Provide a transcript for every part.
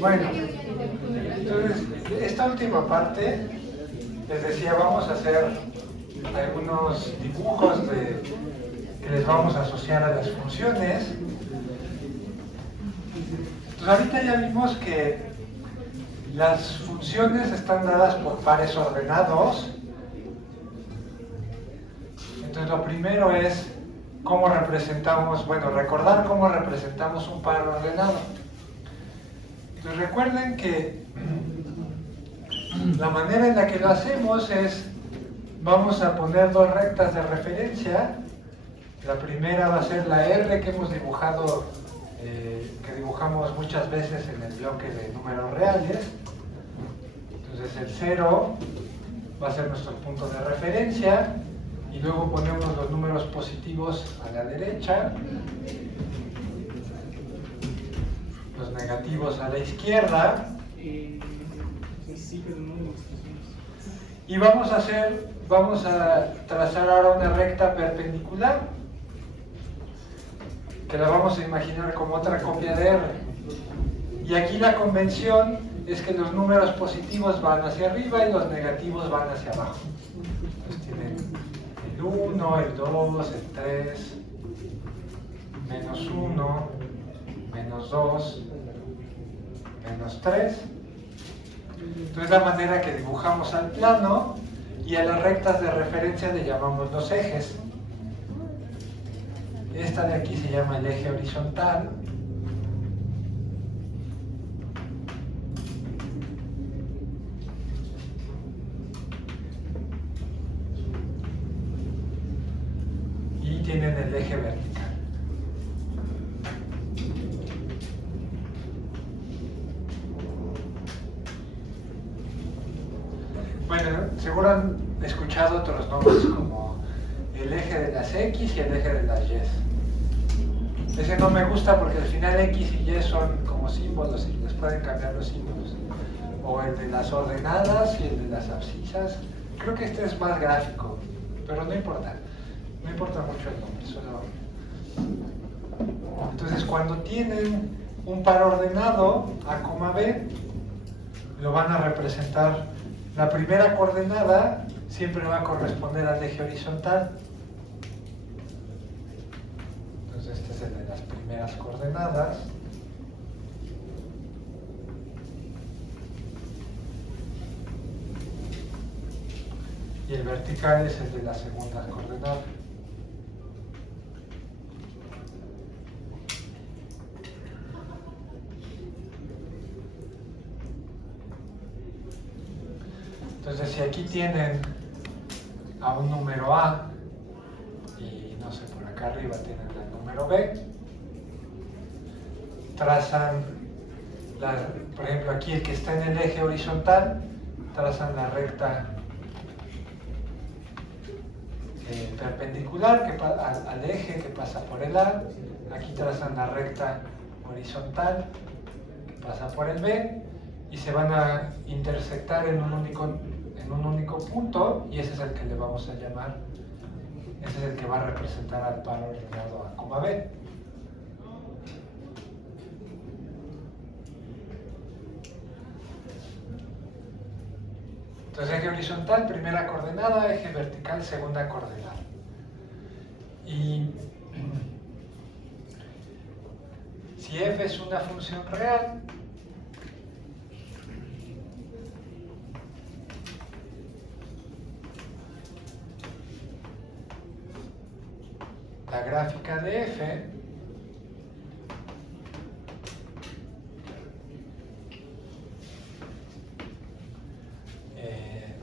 Bueno, entonces, esta última parte, les decía, vamos a hacer algunos dibujos que les vamos a asociar a las funciones. Entonces, ahorita ya vimos que las funciones están dadas por pares ordenados. Entonces, lo primero es cómo representamos, bueno, recordar cómo representamos un par ordenado. Entonces, recuerden que la manera en la que lo hacemos es, vamos a poner dos rectas de referencia. La primera va a ser la R que hemos dibujado, que dibujamos muchas veces en el bloque de números reales. Entonces el 0 va a ser nuestro punto de referencia y luego ponemos los números positivos a la derecha, los negativos a la izquierda. Y vamos a trazar ahora una recta perpendicular, que la vamos a imaginar como otra copia de R. Y aquí la convención es que los números positivos van hacia arriba y los negativos van hacia abajo. Entonces tienen el 1, el 2, el 3, menos 1, menos 2, menos 3. Entonces la manera que dibujamos al plano, y a las rectas de referencia le llamamos los ejes. Esta de aquí se llama el eje horizontal. Y tienen el eje vertical. Bueno, seguro han escuchado otros nombres como el eje de las X y el eje de las Y. Ese no me gusta porque al final X y Y son como símbolos y les pueden cambiar los símbolos. O el de las ordenadas y el de las abscisas. Creo que este es más gráfico, pero no importa. No importa mucho el nombre, solo... Entonces, cuando tienen un par ordenado, A, B, lo van a representar. La primera coordenada siempre va a corresponder al eje horizontal. Entonces este es el de las primeras coordenadas. Y el vertical es el de las segundas coordenadas. Entonces, si aquí tienen a un número A y no sé, por acá arriba tienen el número B, trazan, por ejemplo, aquí el que está en el eje horizontal, trazan la recta perpendicular al eje que pasa por el A, aquí trazan la recta horizontal que pasa por el B, y se van a intersectar en un único punto, y ese es el que le vamos a llamar, ese es el que va a representar al par ordenado A, B. Entonces, eje horizontal, primera coordenada, eje vertical, segunda coordenada. Y si f es una función real, la gráfica de f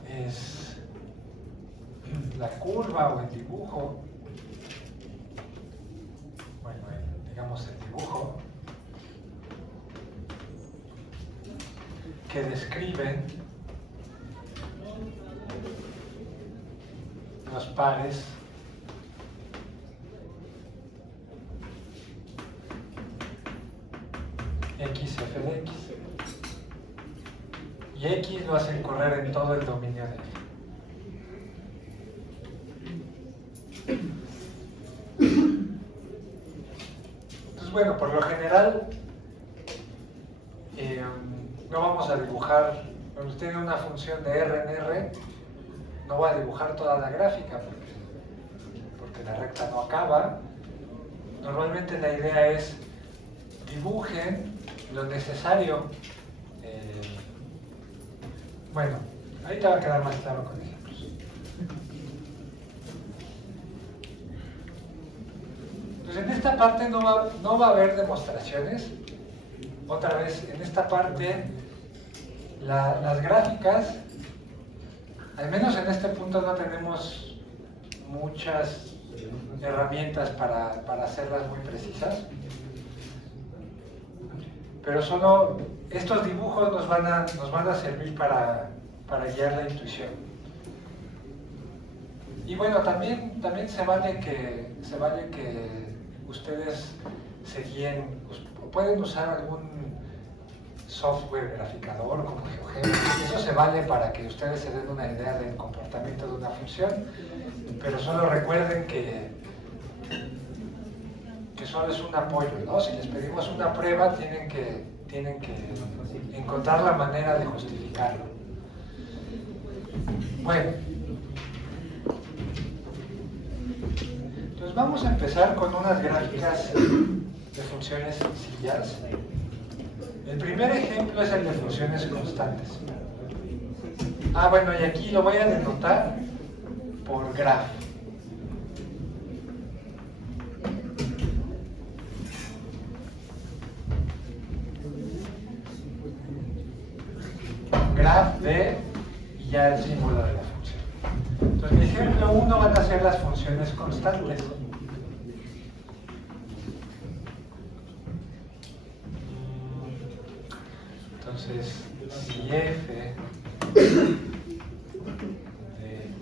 es la curva o el dibujo, bueno, digamos el dibujo que describe los pares x, f de x. Y x lo hacen correr en todo el dominio de f. Entonces, bueno, por lo general, no vamos a dibujar, cuando tiene una función de R en R, no va a dibujar toda la gráfica porque la recta no acaba. Normalmente la idea es dibujen lo necesario. Bueno, ahí te va a quedar más claro con ejemplos. Entonces en esta parte no va a haber demostraciones. Otra vez, en esta parte las gráficas, al menos en este punto no tenemos muchas herramientas para hacerlas muy precisas, pero solo estos dibujos nos van a servir para guiar la intuición. Y bueno, también se vale que ustedes se guíen, pueden usar algún software graficador como GeoGebra, eso se vale para que ustedes se den una idea del comportamiento de una función, pero solo recuerden que solo es un apoyo, ¿no? Si les pedimos una prueba, tienen que encontrar la manera de justificarlo. Bueno, entonces vamos a empezar con unas gráficas de funciones sencillas. El primer ejemplo es el de funciones constantes. Bueno, y aquí lo voy a denotar por graph. Graph de y ya el símbolo de la función. Entonces, mi ejemplo 1 van a ser las funciones constantes. Entonces, si f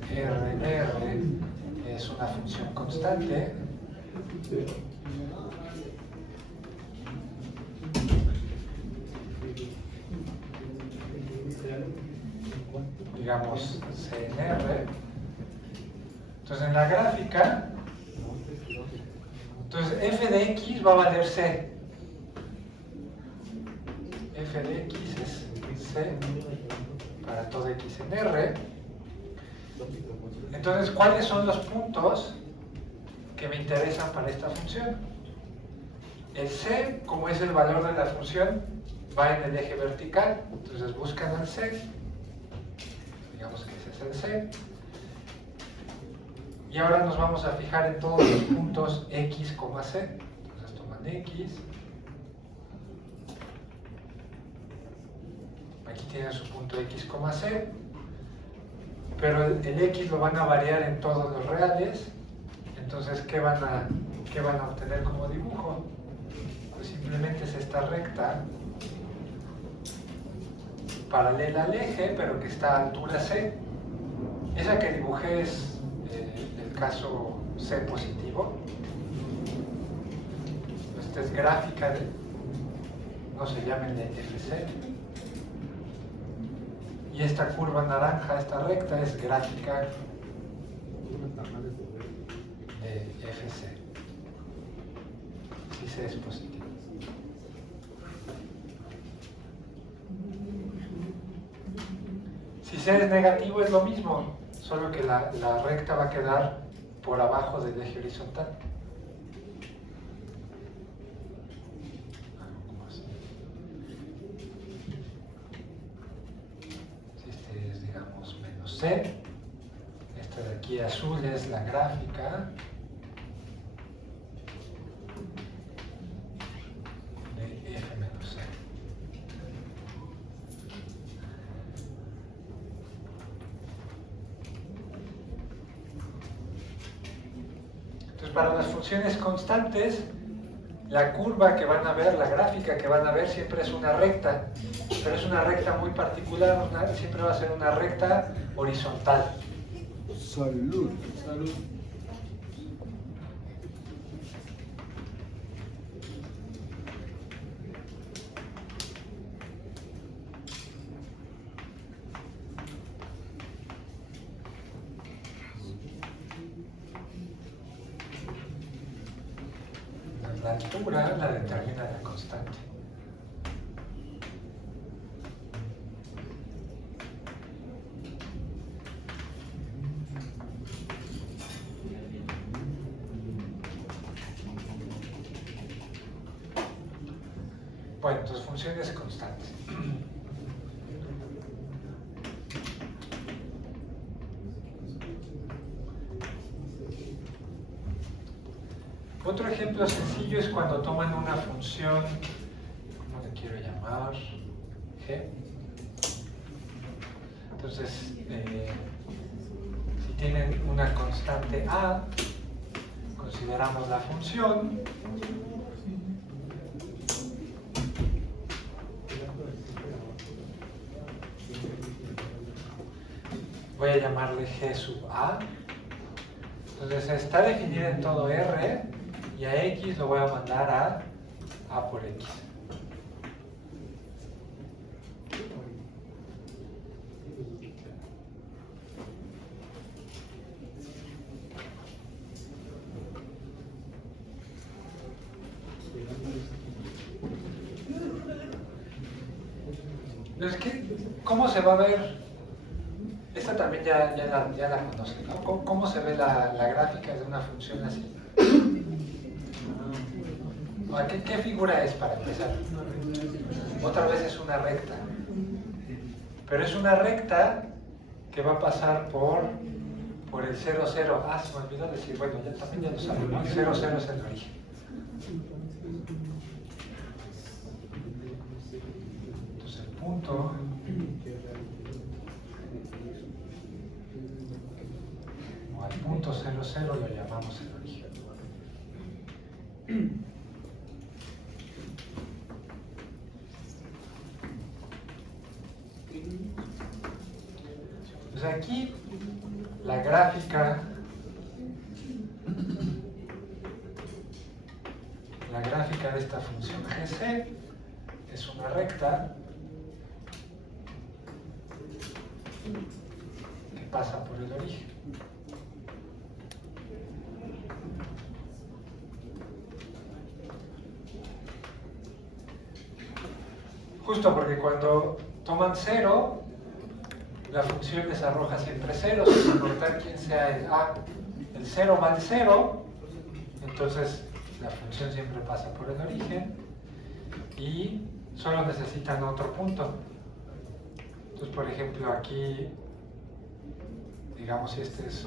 de r es una función constante, digamos CNR, entonces en la gráfica, entonces f de x va a valer c. F de x es c para todo x en R. Entonces, ¿cuáles son los puntos que me interesan para esta función? El c, como es el valor de la función, va en el eje vertical, entonces buscan el c, digamos que ese es el c, y ahora nos vamos a fijar en todos los puntos x, c, entonces toman x, aquí tienen su punto x, c, pero el x lo van a variar en todos los reales, entonces ¿qué van a obtener como dibujo? Pues simplemente es esta recta paralela al eje, pero que está a altura c. Esa que dibujé es el caso c positivo. Esta es gráfica de, no se llamen de FC. Y esta curva naranja, esta recta, es gráfica de FC. Si C es positivo. Si C es negativo es lo mismo, solo que la recta va a quedar por abajo del eje horizontal. Si este es, digamos, menos C, esta de aquí azul es la gráfica de F menos C. Para las funciones constantes, la curva que van a ver, la gráfica que van a ver siempre es una recta, pero es una recta muy particular, siempre va a ser una recta horizontal. Salud. Salud. La altura la determina la constante. Bueno, entonces funciones constantes. Otro ejemplo sencillo es cuando toman una función, ¿cómo le quiero llamar? G. Entonces, si tienen una constante A, consideramos la función. Voy a llamarle G sub A. Entonces está definida en todo R y a X lo voy a mandar a por X. Entonces, ¿cómo se va a ver? Esta también ya la conocen, ¿no? ¿Cómo se ve la gráfica de una función así? ¿Qué figura es para empezar? Otra vez es una recta. Pero es una recta que va a pasar por el 0, 0. Ah, se me olvidó decir, bueno, también ya lo saben, ¿no? El 0, 0 es el origen. Entonces el punto o al punto 0, 0 lo llamamos el origen. Pues aquí la gráfica de esta función GC es una recta que pasa por el origen. Justo porque cuando toman 0, la función les arroja siempre 0, sin importar quién sea el A. El 0 va al 0, entonces la función siempre pasa por el origen y solo necesitan otro punto. Entonces, por ejemplo, aquí, digamos, si este es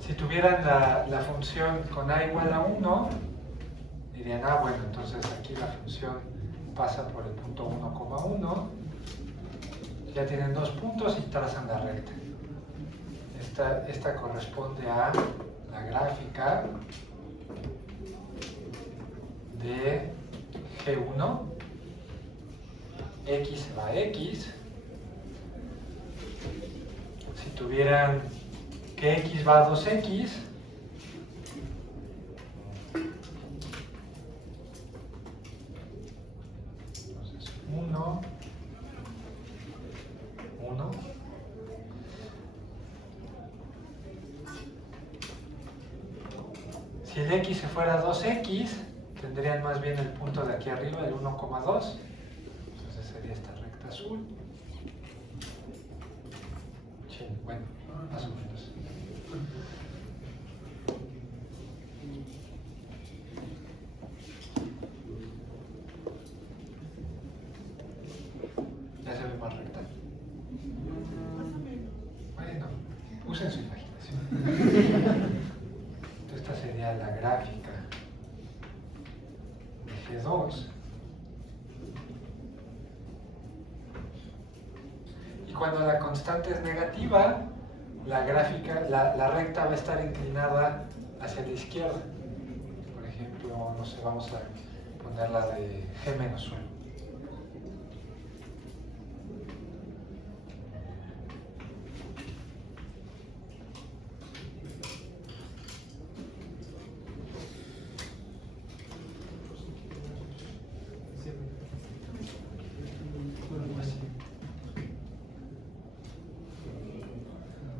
si tuvieran la función con A igual a 1, dirían, bueno, entonces aquí la función pasa por el punto 1,1, ya tienen 2 puntos y trazan la recta. Esta corresponde a la gráfica de G1, X se va a X. Si tuvieran que X va a 2X, entonces 1, 1. Si el X se fuera a 2X, tendrían más bien el punto de aquí arriba, el 1,2. Entonces sería esta recta azul. Sí, bueno, más o menos. Ya se ve más recta. Bueno, usen su imaginación. Esta sería la gráfica de G2. Y cuando la constante es negativa, la gráfica, la recta va a estar inclinada hacia la izquierda. Por ejemplo, no sé, vamos a poner la de G-1.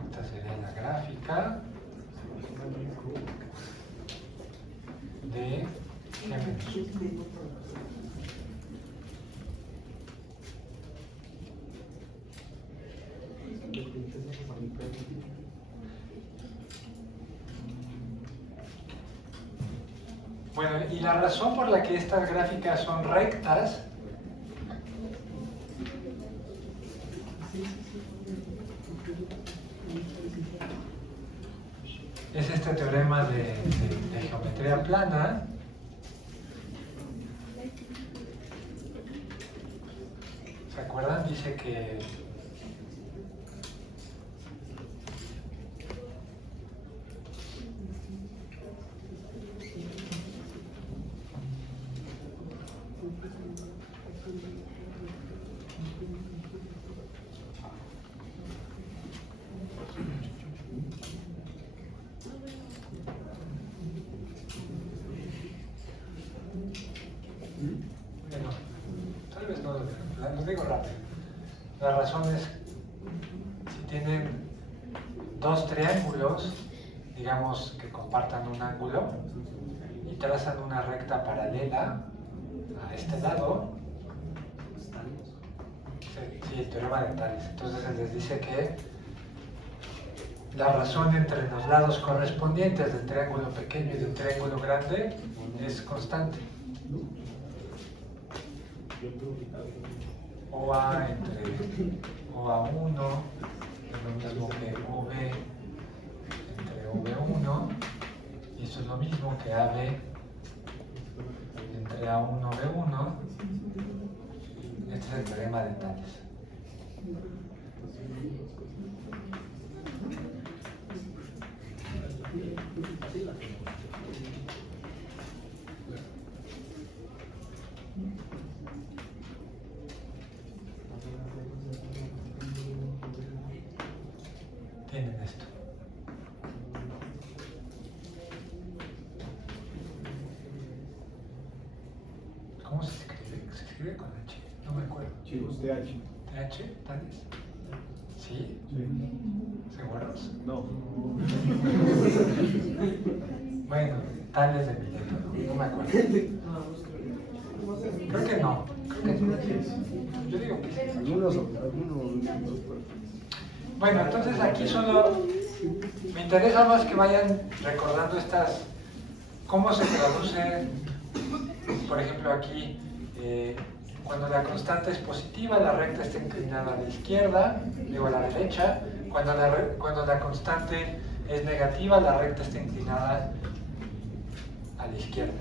Esta sería la gráfica de G-. y la razón por la que estas gráficas son rectas es este teorema de geometría plana. ¿Se acuerdan? Dice que bueno, tal vez no lo digo rápido. La razón es, si tienen dos triángulos, digamos que compartan un ángulo, y trazan una recta paralela a este lado, sí, el teorema de Tales. Entonces se les dice que la razón entre los lados correspondientes del triángulo pequeño y del triángulo grande es constante. OA entre OA1 es lo mismo que OB entre OB1, y eso es lo mismo que AB entre A1 B1. Este es el teorema de Tales. Tienen esto. ¿Cómo se escribe? Se escribe con H. No me acuerdo. Chicos, TH. ¿TH? ¿Tales? ¿Sí? ¿Seguros? No. Bueno, Tales de Mileto, no me acuerdo. Creo que no. Yo digo que sí. Algunos. Bueno, entonces aquí solo me interesa más que vayan recordando cómo se traduce, por ejemplo aquí, cuando la constante es positiva, la recta está inclinada a la izquierda, digo a la derecha. Cuando la constante es negativa, la recta está inclinada a la izquierda.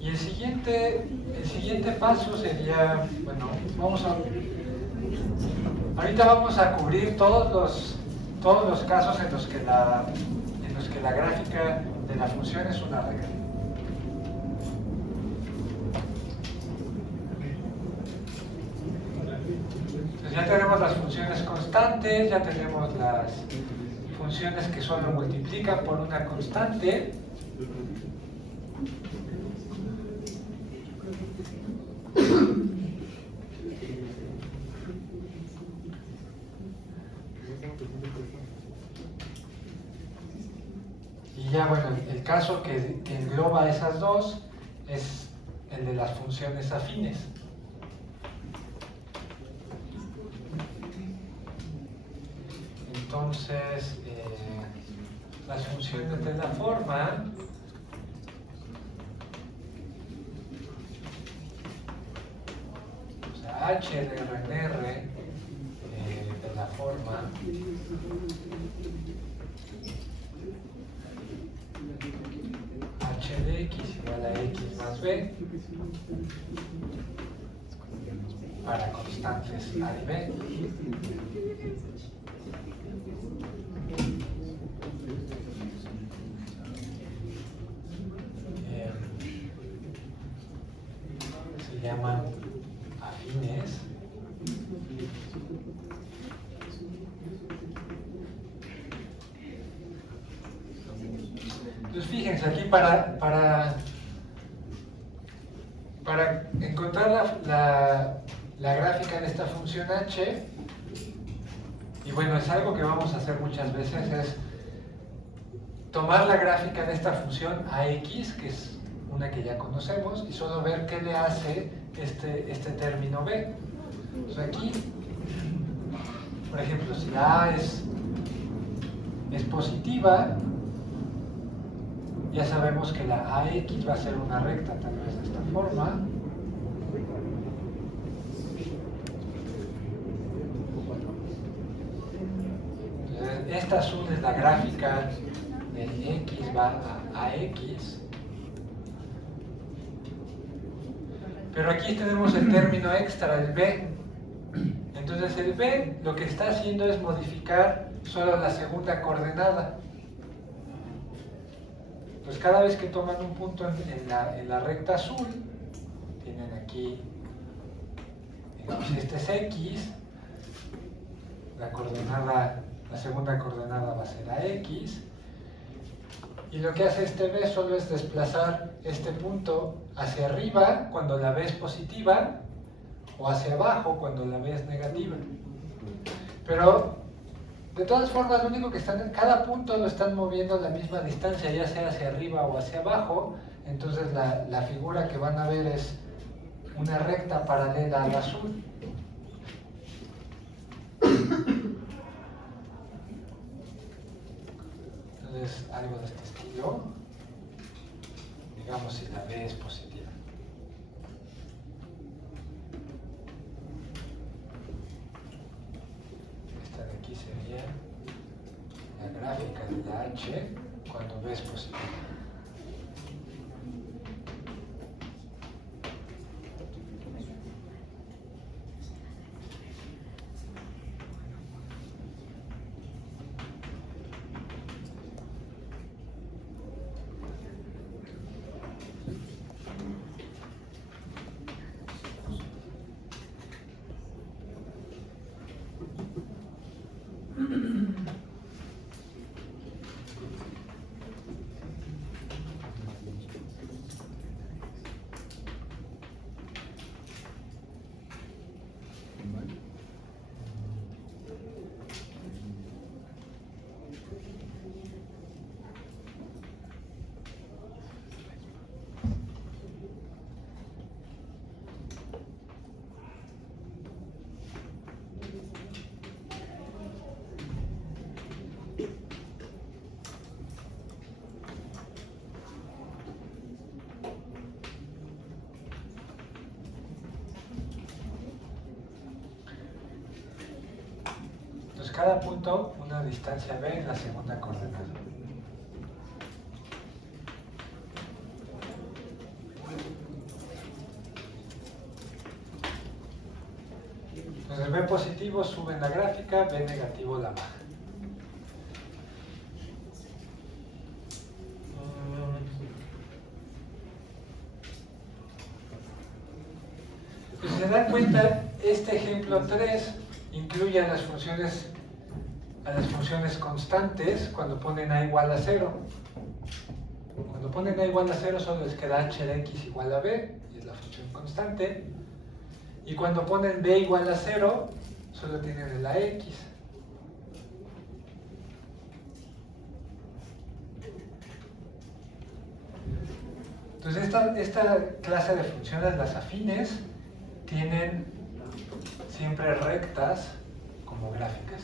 Y el siguiente paso sería, bueno, ahorita vamos a cubrir todos los casos en los que la gráfica de la función es una recta. Entonces ya tenemos las funciones constantes, ya tenemos las funciones que solo multiplican por una constante. Y ya, bueno, el caso que engloba esas dos es el de las funciones afines. Entonces, las funciones de la forma h de R en R de la forma h de x igual a x más b para constantes a y b. Se llaman afines. Entonces fíjense aquí para encontrar la gráfica de esta función h, y bueno, es algo que vamos a hacer muchas veces, es tomar la gráfica de esta función ax, que es una que ya conocemos, y solo ver qué le hace este término b. Entonces aquí, por ejemplo, si la a es es positiva, ya sabemos que la AX va a ser una recta, tal vez de esta forma. Entonces, esta azul es la gráfica de X va a AX. Pero aquí tenemos el término extra, el B. Entonces el B lo que está haciendo es modificar solo la segunda coordenada. Pues cada vez que toman un punto en la recta azul, tienen aquí, digamos, este es X, la segunda coordenada va a ser AX, y lo que hace este B solo es desplazar este punto hacia arriba cuando la B es positiva, o hacia abajo cuando la B es negativa. Pero de todas formas, lo único que están en cada punto lo están moviendo a la misma distancia, ya sea hacia arriba o hacia abajo. Entonces la figura que van a ver es una recta paralela al azul. Entonces algo de este estilo, digamos si la B es positiva. Esta de aquí sería la gráfica de la H cuando B es positiva. Cada punto una distancia B en la segunda coordenada. Entonces B positivo sube en la gráfica, B negativo la baja. Pues si se dan cuenta, este ejemplo 3 incluye a las funciones constantes cuando ponen A igual a 0. Cuando ponen A igual a 0 solo les queda h de x igual a b, y es la función constante. Y cuando ponen b igual a 0, solo tienen el ax. Entonces esta clase de funciones, las afines, tienen siempre rectas como gráficas.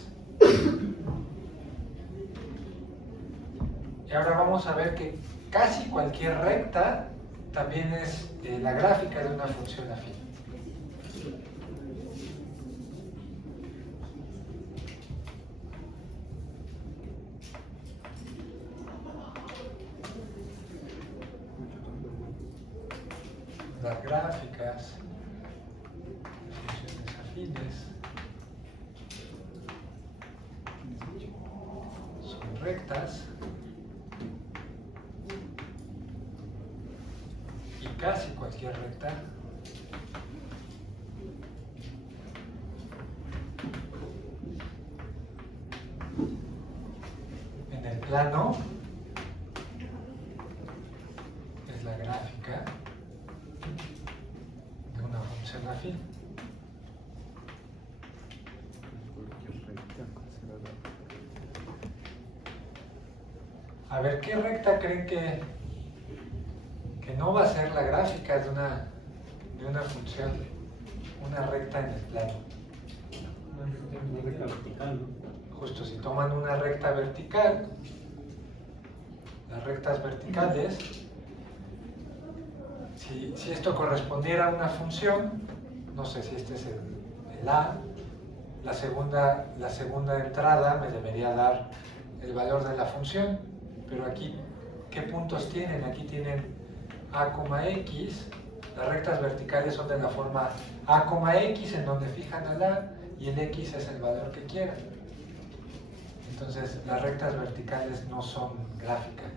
Y ahora vamos a ver que casi cualquier recta también es la gráfica de una función afín. Las gráficas de funciones afines son rectas y casi cualquier recta en el plano es la gráfica de una función afín. A ver, ¿qué recta creen que no va a ser la gráfica de una función? Una recta en el plano. Una recta vertical, ¿no? justo si toman una recta vertical, las rectas verticales, si esto correspondiera a una función, no sé si este es el A, la segunda entrada me debería dar el valor de la función, pero aquí, ¿qué puntos tienen? Aquí tienen A, X, las rectas verticales son de la forma A, X, en donde fijan al A, y el X es el valor que quieran. Entonces, las rectas verticales no son gráficas.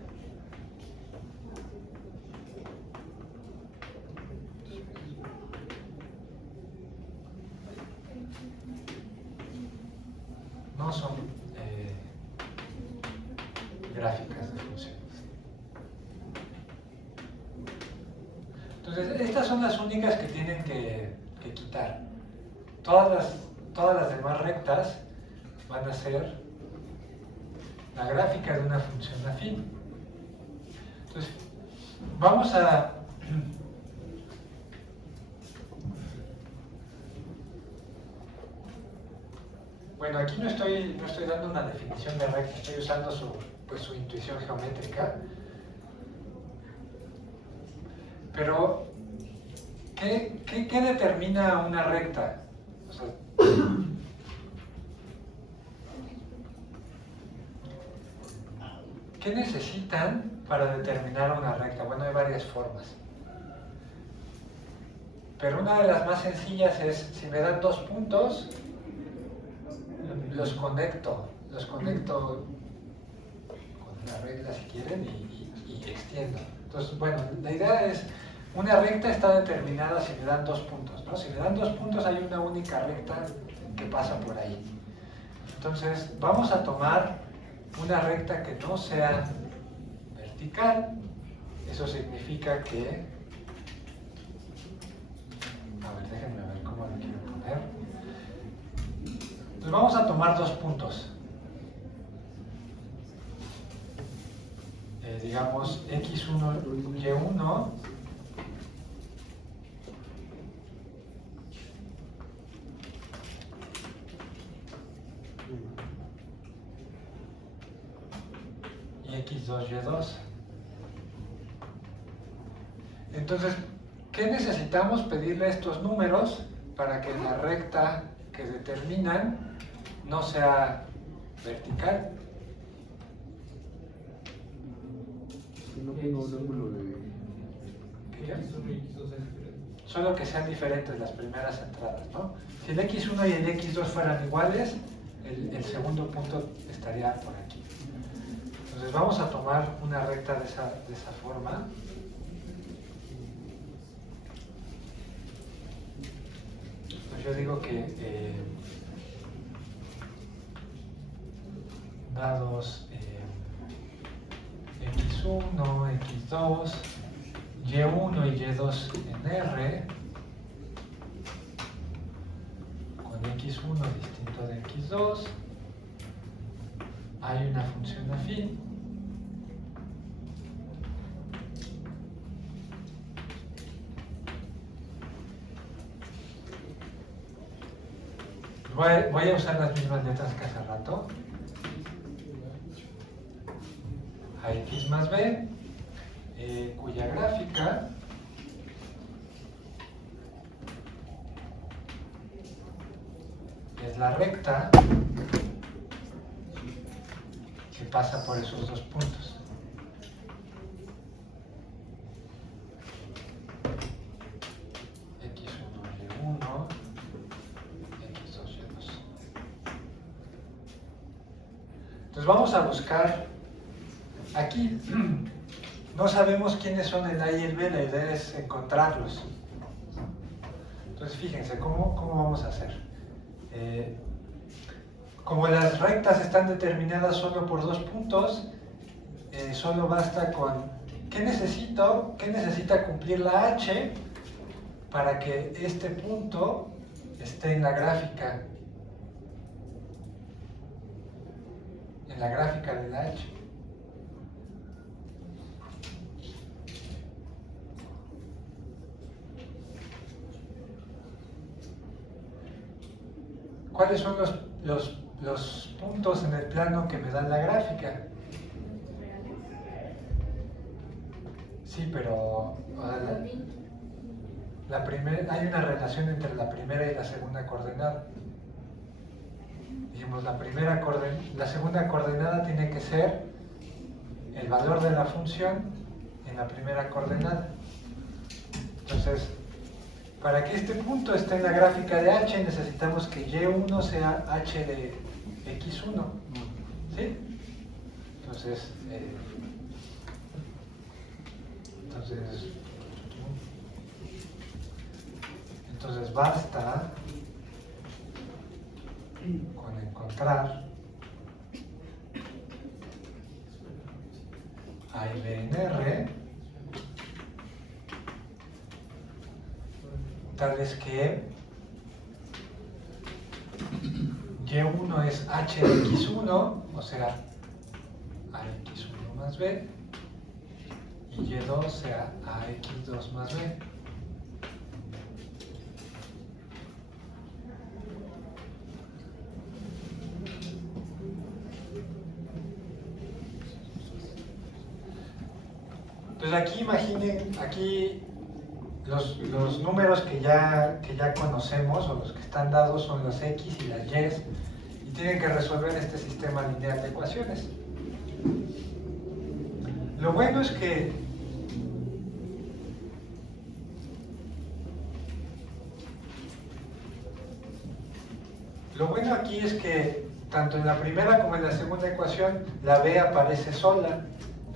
No son gráficas de funciones. Entonces, estas son las únicas que tienen que quitar. Todas las demás rectas van a ser la gráfica de una función afín. Entonces, vamos a... Bueno, aquí no estoy dando una definición de recta, estoy usando su intuición geométrica. Pero, ¿qué determina una recta? O sea, ¿qué necesitan para determinar una recta? Bueno, hay varias formas. Pero una de las más sencillas es, si me dan 2 puntos, los conecto con una regla si quieren y extiendo. Entonces, bueno, la idea es, una recta está determinada si me dan 2 puntos, ¿no? Si me dan 2 puntos hay una única recta que pasa por ahí. Entonces, vamos a tomar una recta que no sea vertical. Eso significa que... A ver, déjenme ver cómo lo quiero poner. Entonces vamos a tomar 2 puntos. Digamos x1, y1. Y x2, y2. Entonces, ¿qué necesitamos pedirle a estos números para que la recta que determinan no sea vertical? No pongo un ángulo de... Solo que sean diferentes las primeras entradas, ¿no? Si el x1 y el x2 fueran iguales, el segundo punto estaría por aquí. Entonces vamos a tomar una recta de esa forma. Pues yo digo que dados x1, x2, y1 y y2 en R, con x1 distinto de x2, hay una función afín. Voy a usar las mismas letras que hace rato. A x más b, cuya gráfica es la recta que pasa por esos 2 puntos. x1, y1, x2, y2. Entonces vamos a buscar aquí. No sabemos quiénes son el A y el B, la idea es encontrarlos. Entonces fíjense, ¿cómo vamos a hacer? Como las rectas están determinadas solo por 2 puntos, solo basta con ¿qué necesita cumplir la H para que este punto esté en la gráfica de la H? ¿Cuáles son los los puntos en el plano que me dan la gráfica. Sí, pero hay una relación entre la primera y la segunda coordenada. Dijimos, la segunda coordenada tiene que ser el valor de la función en la primera coordenada. Entonces, para que este punto esté en la gráfica de h, necesitamos que y1 sea h de x1. ¿Sí? Entonces, basta con encontrar A y B en R, tales que Y1 es H de X1, o sea, AX1 más B, y Y2 sea AX2 más B. Entonces aquí imaginen, aquí los números que ya conocemos, o los que están dados, son los X y las Y, y tienen que resolver este sistema lineal de ecuaciones. Lo bueno es que lo bueno aquí es que tanto en la primera como en la segunda ecuación la B aparece sola,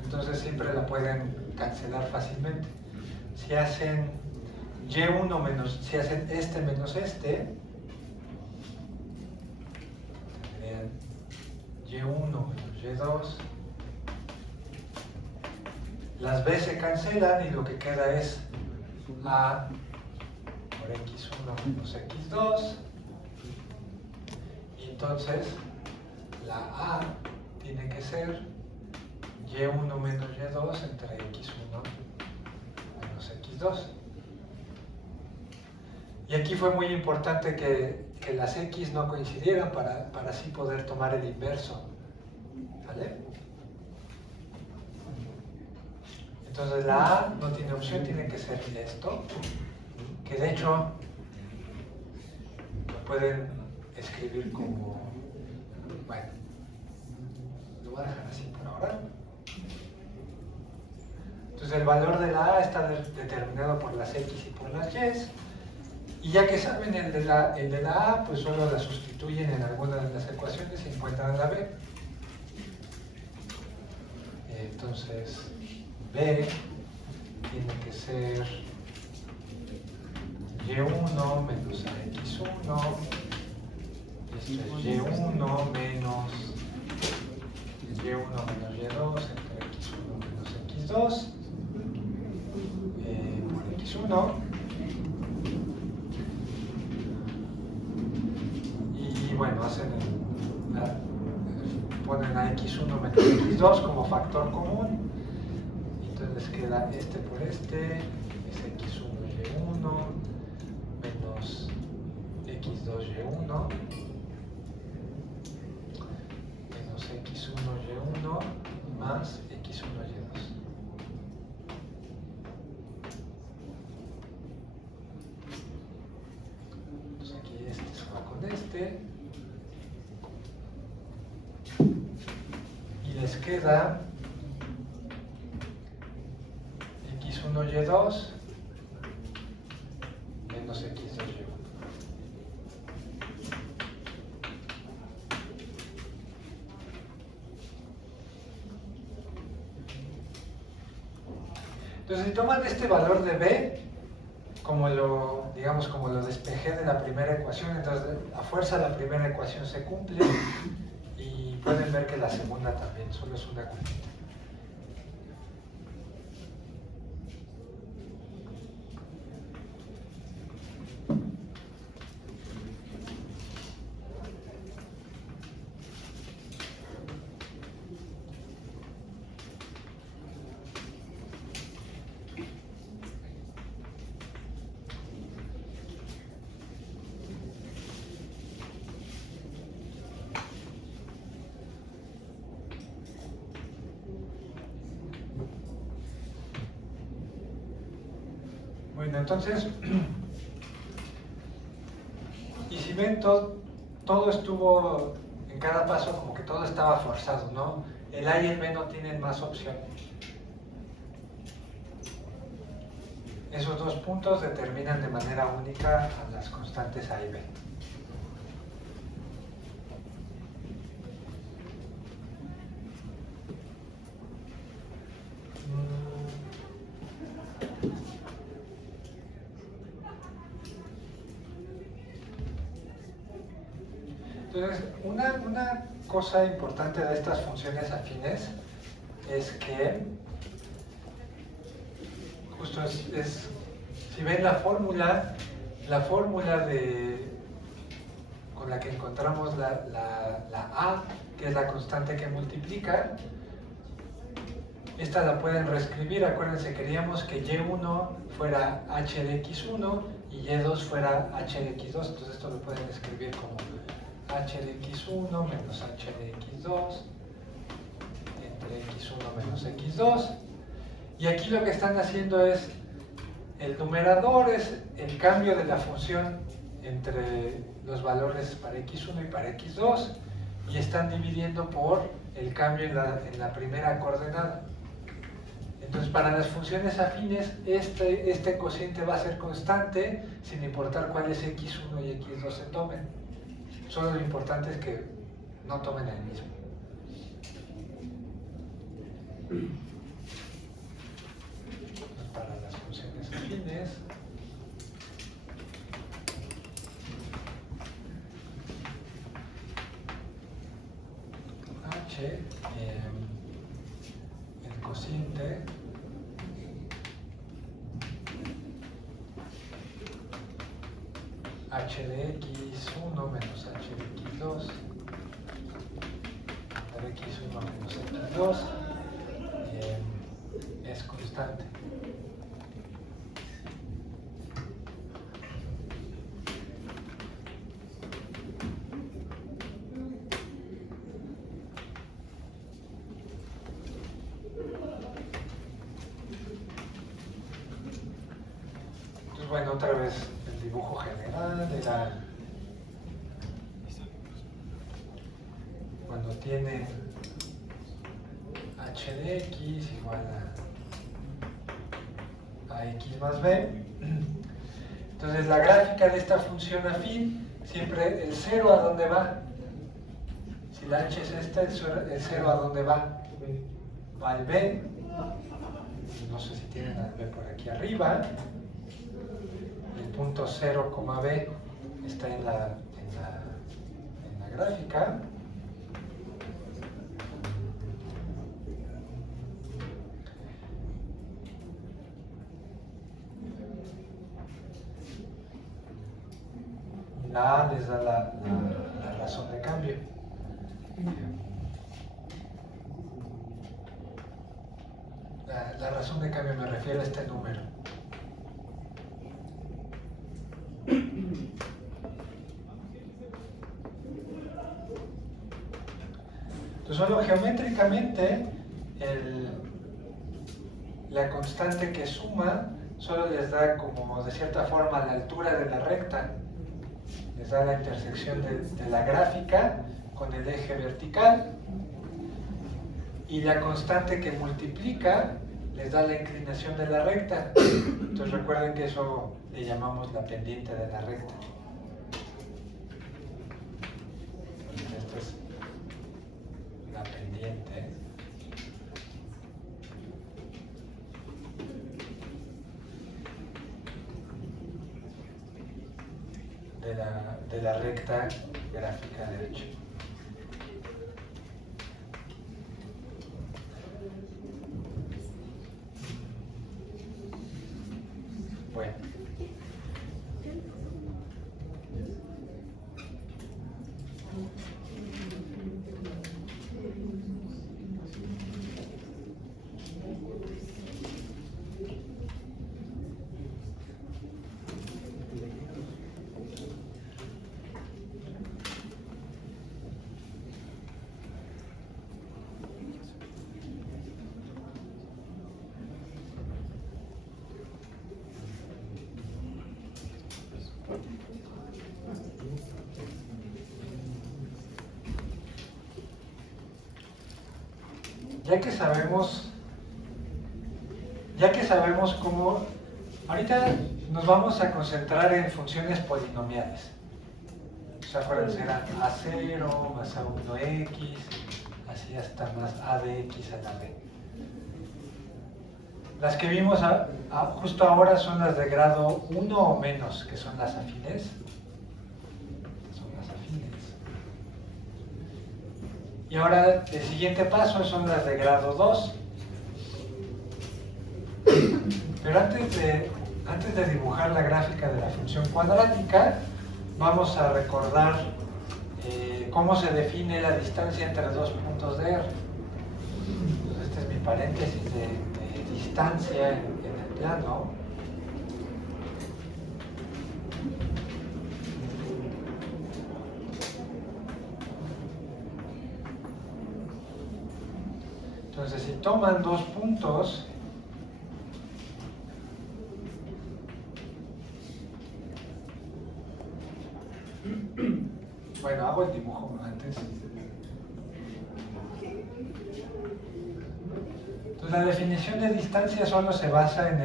entonces siempre la pueden cancelar fácilmente. Si hacen Y1 menos, si hacen este menos este, tendrían Y1 menos Y2. Las B se cancelan y lo que queda es A por X1 menos X2. Y entonces la A tiene que ser Y1 menos Y2 entre X1 menos X2. Y aquí fue muy importante que las X no coincidieran para así poder tomar el inverso. ¿Vale? Entonces la A no tiene opción, tiene que ser esto, que de hecho lo pueden escribir como, bueno, lo voy a dejar así por ahora. Entonces el valor de la A está determinado por las X y por las Y. Y ya que saben el de la A, pues solo la sustituyen en alguna de las ecuaciones y encuentran la B. Entonces, B tiene que ser Y1 menos AX1. Esto es Y1 menos Y1 menos Y2 entre X1 menos X2 por X1. Y bueno, ponen a X1 menos X2 como factor común. Entonces les queda este por este, es X1Y1 menos X2Y1 menos X1Y1 más X1Y2. Entonces aquí este se va con este. Y les queda X1Y2 menos X2Y1. Entonces, si toman este valor de B, como lo despejé de la primera ecuación, entonces a fuerza la primera ecuación se cumple y pueden ver que la segunda también, solo es una cuentita. Bueno, entonces, y si ven, todo estuvo, en cada paso como que todo estaba forzado, ¿no? El A y el B no tienen más opción. Esos dos puntos determinan de manera única a las constantes A y B. Entonces, una cosa importante de estas funciones afines es que, justo si ven la fórmula con la que encontramos la A, que es la constante que multiplica, esta la pueden reescribir. Acuérdense, queríamos que y1 fuera h de x1 y y2 fuera h de x2, entonces esto lo pueden escribir como h de x1 menos h de x2 entre x1 menos x2. Y aquí lo que están haciendo es, el numerador es el cambio de la función entre los valores para x1 y para x2, y están dividiendo por el cambio en la primera coordenada. Entonces, para las funciones afines, este cociente va a ser constante sin importar cuáles x1 y x2 se tomen. Solo lo importante es que no tomen el mismo. Entonces, para las funciones afines, h, el cociente h de x1 menos h de x2 entre x1 menos x2 es constante. Entonces, bueno, otra vez el dibujo general era cuando tienen h de x igual a x más b. Entonces, la gráfica de esta función afín, siempre el 0 a dónde va. Si la h es esta, el 0 a dónde va. Va al b. No sé si tienen al b por aquí arriba. El punto 0, b está en la gráfica. La A les da la razón de cambio. La razón de cambio me refiero a este número. Entonces, solo geométricamente, la constante que suma solo les da como de cierta forma la altura de la recta. Les da la intersección de la gráfica con el eje vertical, y la constante que multiplica les da la inclinación de la recta. Entonces recuerden que eso le llamamos la pendiente de la recta. Entonces, esta es la pendiente de la recta gráfica derecha. Bueno. ya que sabemos cómo, ahorita nos vamos a concentrar en funciones polinomiales. ¿Se acuerdan? Será A0 más A1x, así hasta más a de x a la b. Las que vimos justo ahora son las de grado 1 o menos, que son las afines. Son las afines. Y ahora el siguiente paso son las de grado 2. Pero antes de dibujar la gráfica de la función cuadrática, vamos a recordar cómo se define la distancia entre dos puntos de R. Entonces, este es mi paréntesis de distancia en el plano. Entonces, si toman dos puntos, bueno, hago el dibujo antes. Entonces, la definición de distancia solo se basa en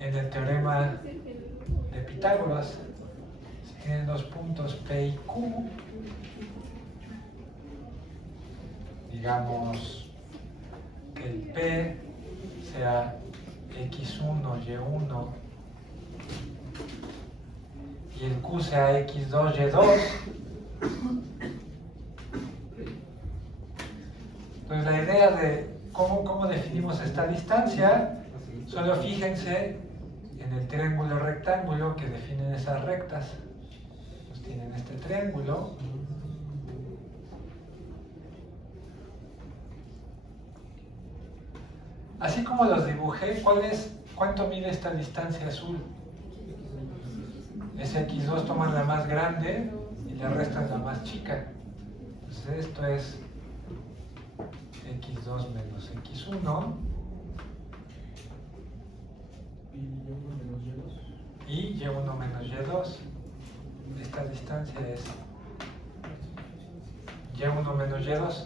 el teorema de Pitágoras. Si tienen dos puntos P y Q, digamos que el P sea x1, y1, y el Q sea x2, y2. Entonces la idea de cómo definimos esta distancia, solo fíjense en el triángulo rectángulo que definen esas rectas. Pues tienen este triángulo. Así como los dibujé, ¿cuánto mide esta distancia azul? Es x2, toman la más grande y le restan la más chica. Entonces esto es x2 menos x1 y y1 menos y2. Esta distancia es y1 menos y2.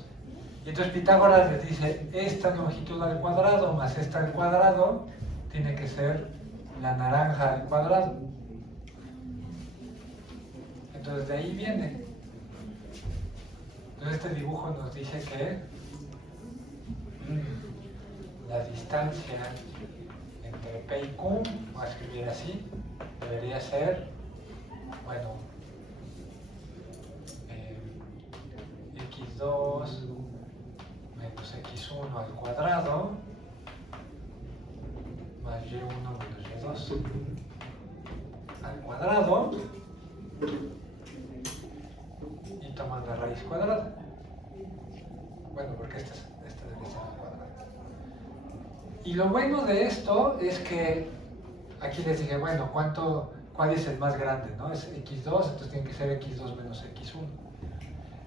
Y entonces Pitágoras les dice, esta longitud al cuadrado más esta al cuadrado tiene que ser la naranja al cuadrado. Entonces de ahí viene. Entonces este dibujo nos dice que la distancia entre P y Q, voy a escribir así, debería ser, bueno, x2 menos x1 al cuadrado más y1 menos y2 al cuadrado, y toman la raíz cuadrada. Bueno, porque esta debe ser al cuadrado. Y lo bueno de esto es que aquí les dije, bueno, ¿cuál es el más grande? ¿No? Es x2, entonces tiene que ser x2 menos x1.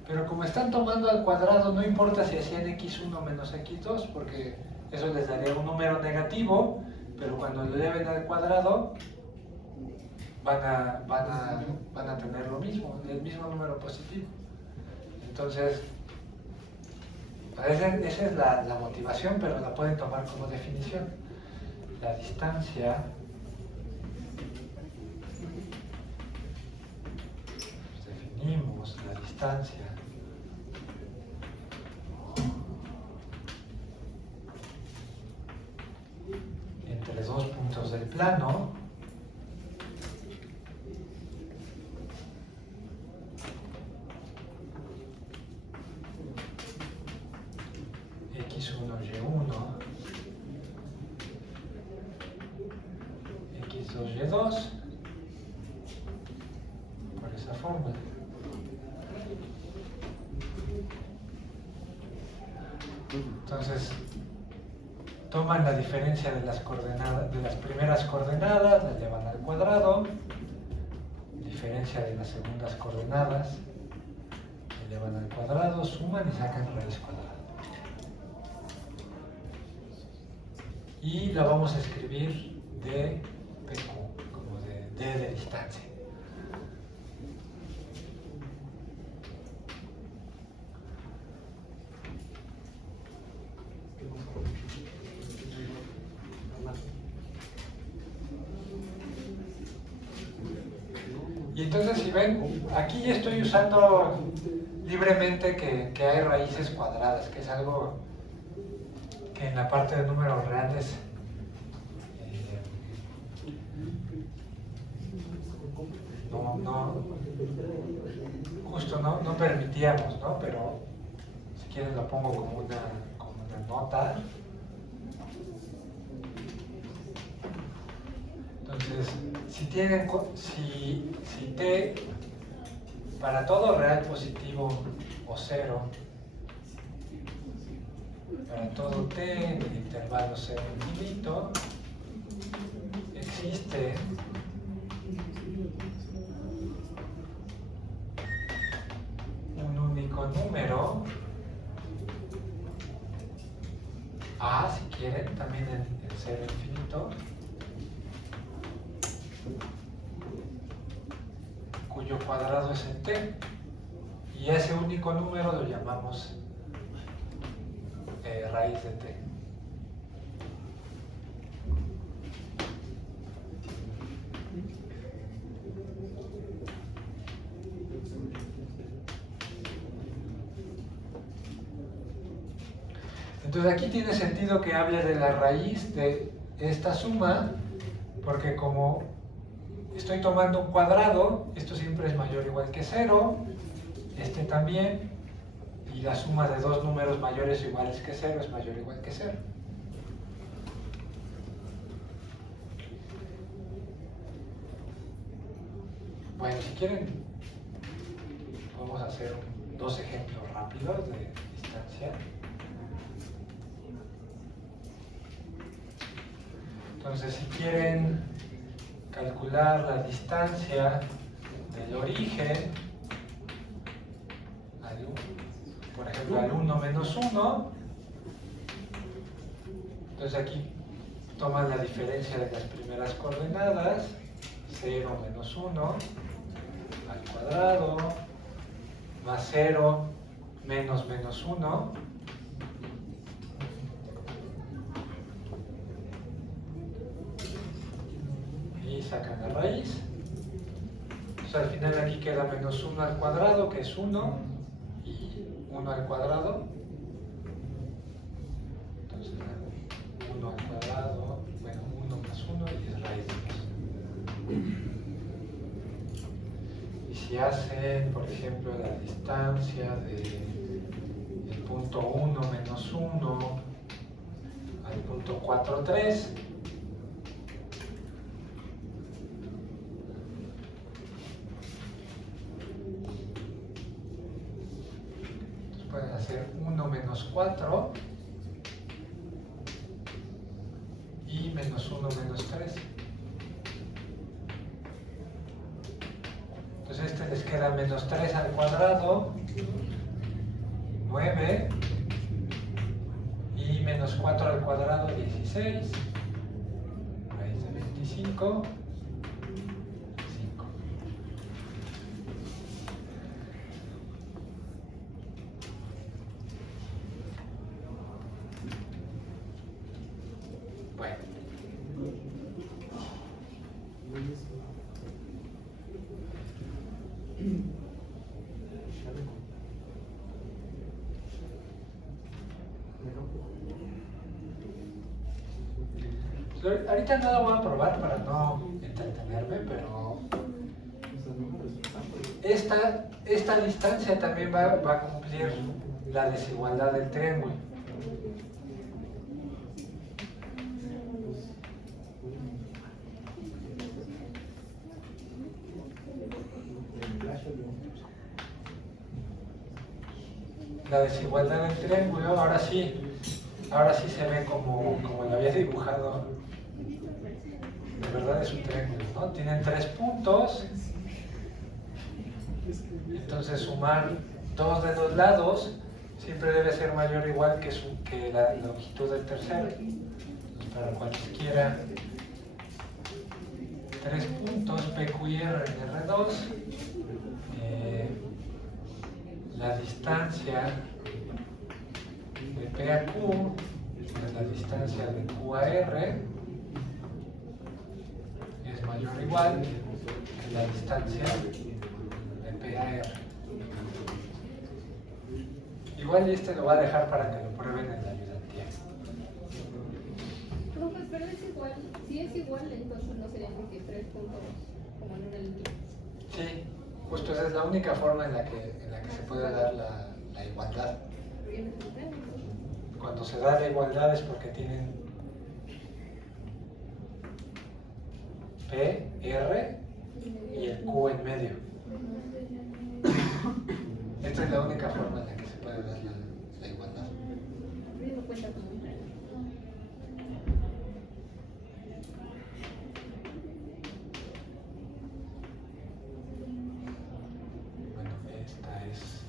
Pero como están tomando al cuadrado, no importa si hacían x1 menos x2, porque eso les daría un número negativo, pero cuando lo lleven al cuadrado, van a tener lo mismo, el mismo número positivo. Entonces, esa es la motivación, pero la pueden tomar como definición. La distancia definimos la distancia entre dos puntos del plano x1, y1, x2, y2, por esa forma. Entonces, toman la diferencia de las coordenadas, de las primeras coordenadas, la llevan al cuadrado, diferencia de las segundas coordenadas, la llevan al cuadrado, suman y sacan raíz cuadrada. Y la vamos a escribir de PQ, como de distancia. Y entonces si ven, aquí ya estoy usando libremente que hay raíces cuadradas, que es algo que en la parte de números reales justo no permitíamos, ¿no? Pero si quieren lo pongo como una nota. Entonces, si t para todo real positivo o cero, para todo t en el intervalo 0 infinito, existe un único número, a si quieren, también en 0 infinito, cuyo cuadrado es en t, y ese único número lo llamamos raíz de t. Entonces aquí tiene sentido que hable de la raíz de esta suma, porque como estoy tomando un cuadrado, esto siempre es mayor o igual que 0, este también, y la suma de dos números mayores o iguales que 0 es mayor o igual que 0. Bueno, si quieren, podemos hacer dos ejemplos rápidos de distancia. Entonces, si quieren calcular la distancia del origen, por ejemplo, al 1 menos 1, entonces aquí toman la diferencia de las primeras coordenadas, 0 menos 1 al cuadrado, más 0 menos menos 1, y sacan la raíz. Entonces al final aquí queda menos 1 al cuadrado, que es 1, y 1 al cuadrado. Entonces 1 al cuadrado, bueno, 1 más 1 y es raíz de 2. Y si hacen, por ejemplo, la distancia del punto 1 menos 1 al punto 4, 3, pueden hacer 1 menos 4 y menos 1 menos 3. Entonces este les queda menos 3 al cuadrado, 9, y menos 4 al cuadrado, 16, raíz de 25, 5. Bueno. Ahorita no lo voy a probar para no entretenerme, pero esta distancia también va a cumplir la desigualdad del triángulo. La desigualdad del triángulo, ahora sí se ve como lo había dibujado. De verdad es un triángulo, ¿no? Tienen 3 puntos, entonces sumar 2 de los lados siempre debe ser mayor o igual que la longitud del tercero. Entonces, para cualquiera 3 puntos, PQ y R en R2, la distancia de P a Q es la distancia de Q a R, es mayor o igual que la distancia de PAR. Igual este lo va a dejar para que lo prueben en la ayudantía. Profe, pero es igual, si es igual, entonces no serían que 3 puntos como en una línea. Sí, justo esa es la única forma en la que se puede dar la igualdad. Cuando se da la igualdad es porque tienen P, R y el Q en medio. Esta es la única forma en la que se puede dar la igualdad. Bueno, esta es...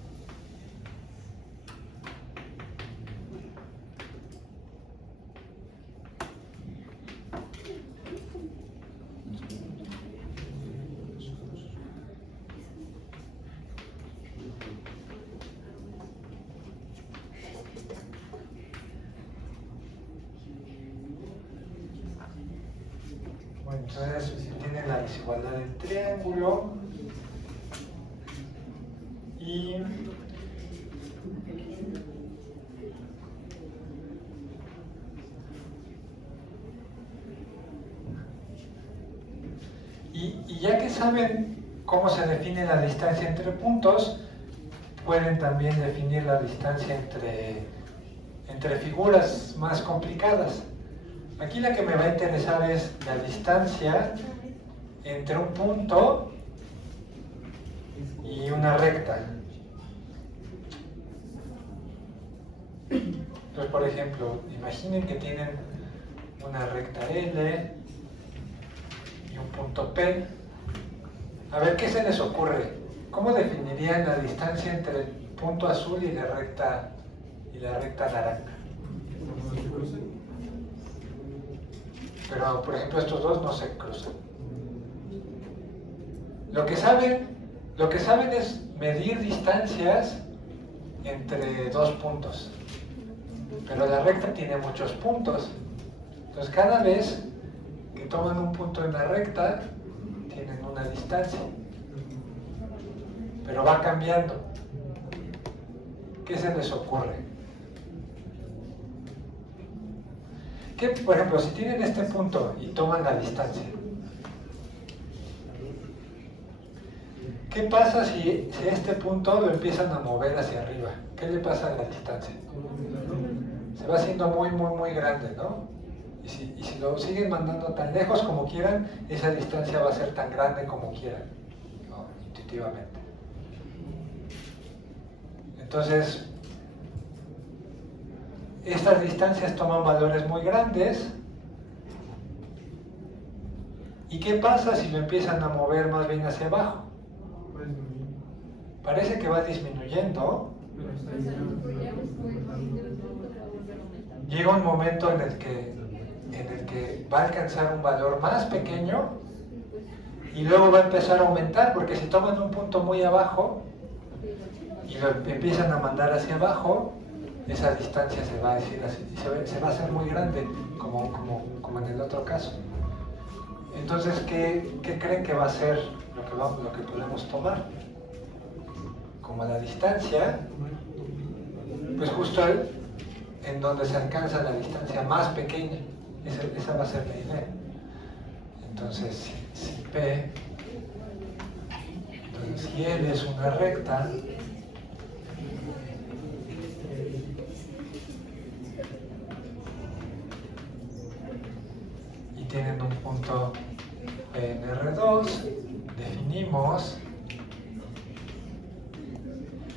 Bueno, entonces tienen la desigualdad del triángulo y ya que saben cómo se define la distancia entre puntos, pueden también definir la distancia entre figuras más complicadas. Aquí la que me va a interesar es la distancia entre un punto y una recta. Entonces, por ejemplo, imaginen que tienen una recta L y un punto P. A ver, ¿qué se les ocurre? ¿Cómo definirían la distancia entre el punto azul y la recta naranja? Pero, por ejemplo, estos dos no se cruzan. Lo que saben es medir distancias entre dos puntos. Pero la recta tiene muchos puntos. Entonces, cada vez que toman un punto en la recta, tienen una distancia. Pero va cambiando. ¿Qué se les ocurre? Que, por ejemplo, si tienen este punto y toman la distancia, ¿qué pasa si este punto lo empiezan a mover hacia arriba? ¿Qué le pasa a la distancia? Se va haciendo muy, muy, muy grande, ¿no? Y si lo siguen mandando tan lejos como quieran, esa distancia va a ser tan grande como quieran, ¿no? Intuitivamente. Entonces, estas distancias toman valores muy grandes. ¿Y qué pasa si lo empiezan a mover más bien hacia abajo? Parece que va disminuyendo. Llega un momento en el que va a alcanzar un valor más pequeño y luego va a empezar a aumentar, porque si toman un punto muy abajo y lo empiezan a mandar hacia abajo, esa distancia se va a decir así, se va a hacer muy grande, como en el otro caso. Entonces, ¿qué creen que va a ser lo que podemos tomar? Como la distancia, pues justo en donde se alcanza la distancia más pequeña, esa va a ser la idea. Entonces, si P, entonces si L es una recta, y tienen un punto P en R2, definimos.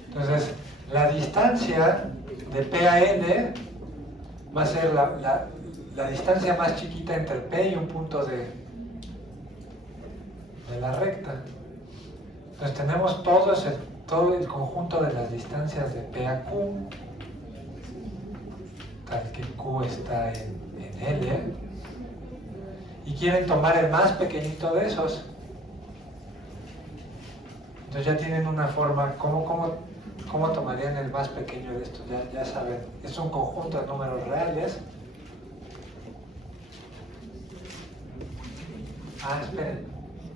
Entonces, la distancia de P a N va a ser la distancia más chiquita entre P y un punto de la recta. Entonces tenemos todo el conjunto de las distancias de P a Q, tal que Q está en L, y quieren tomar el más pequeñito de esos. Entonces ya tienen una forma, ¿cómo tomarían el más pequeño de estos? Ya saben, es un conjunto de números reales. Ah, esperen.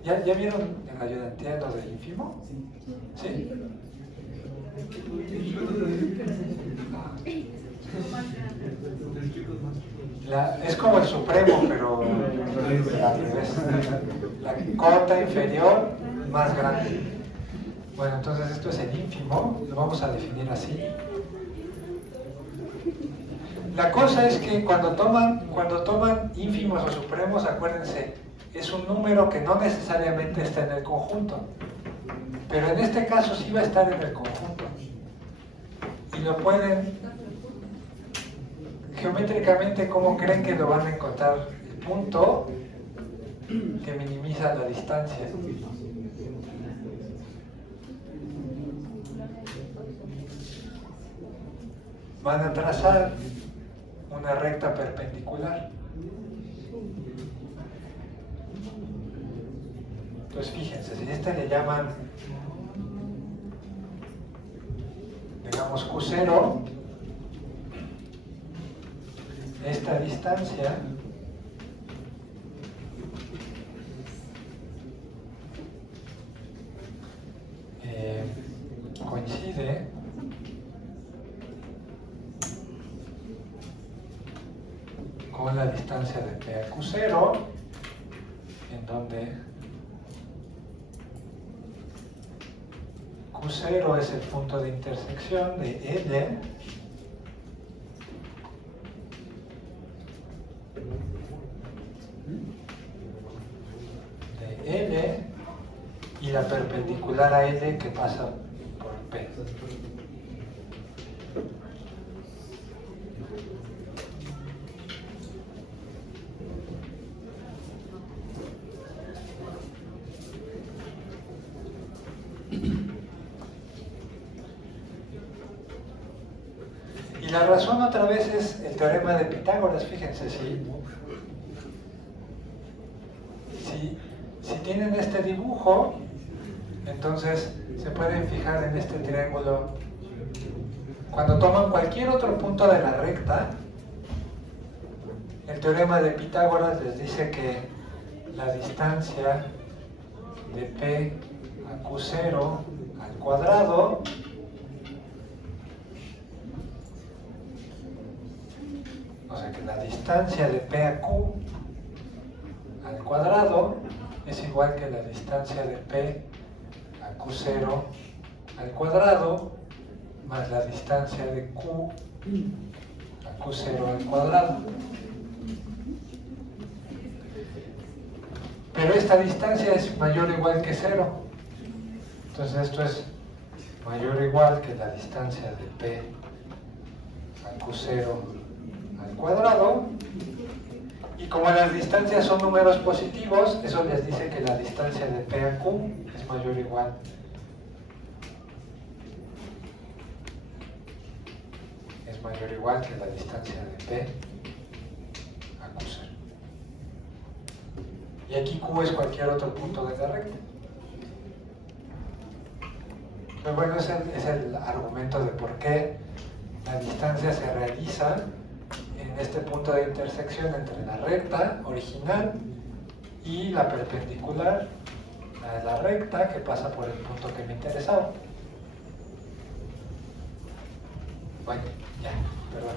¿Ya vieron en la ayudantía lo del ínfimo? ¿Sí? Es como el supremo, pero al revés. La cota inferior más grande. Bueno, entonces esto es el ínfimo, lo vamos a definir así. La cosa es que cuando toman ínfimos o supremos, acuérdense, es un número que no necesariamente está en el conjunto, pero en este caso sí va a estar en el conjunto. Y lo pueden, geométricamente, ¿cómo creen que lo van a encontrar? El punto que minimiza la distancia. Van a trazar una recta perpendicular. Entonces fíjense, si este le llaman, digamos, Q0, esta distancia coincide con la distancia de P a Q0, en donde Q0 es el punto de intersección de L y la perpendicular a L que pasa por P. Y la razón otra vez es el teorema de Pitágoras, fíjense, si tienen este dibujo, entonces se pueden fijar en este triángulo. Cuando toman cualquier otro punto de la recta, el teorema de Pitágoras les dice que la distancia de P a Q0 al cuadrado o sea que la distancia de P a Q al cuadrado es igual que la distancia de P a Q0 al cuadrado más la distancia de Q a Q0 al cuadrado. Pero esta distancia es mayor o igual que 0. Entonces esto es mayor o igual que la distancia de P a Q0 al cuadrado. Y como las distancias son números positivos, eso les dice que la distancia de P a Q es mayor o igual que la distancia de P a Q0. Y aquí Q es cualquier otro punto de la recta. Pues bueno, ese es el argumento de por qué la distancia se realiza en este punto de intersección entre la recta original y la perpendicular a la recta que pasa por el punto que me interesaba. Bueno, ya, perdón.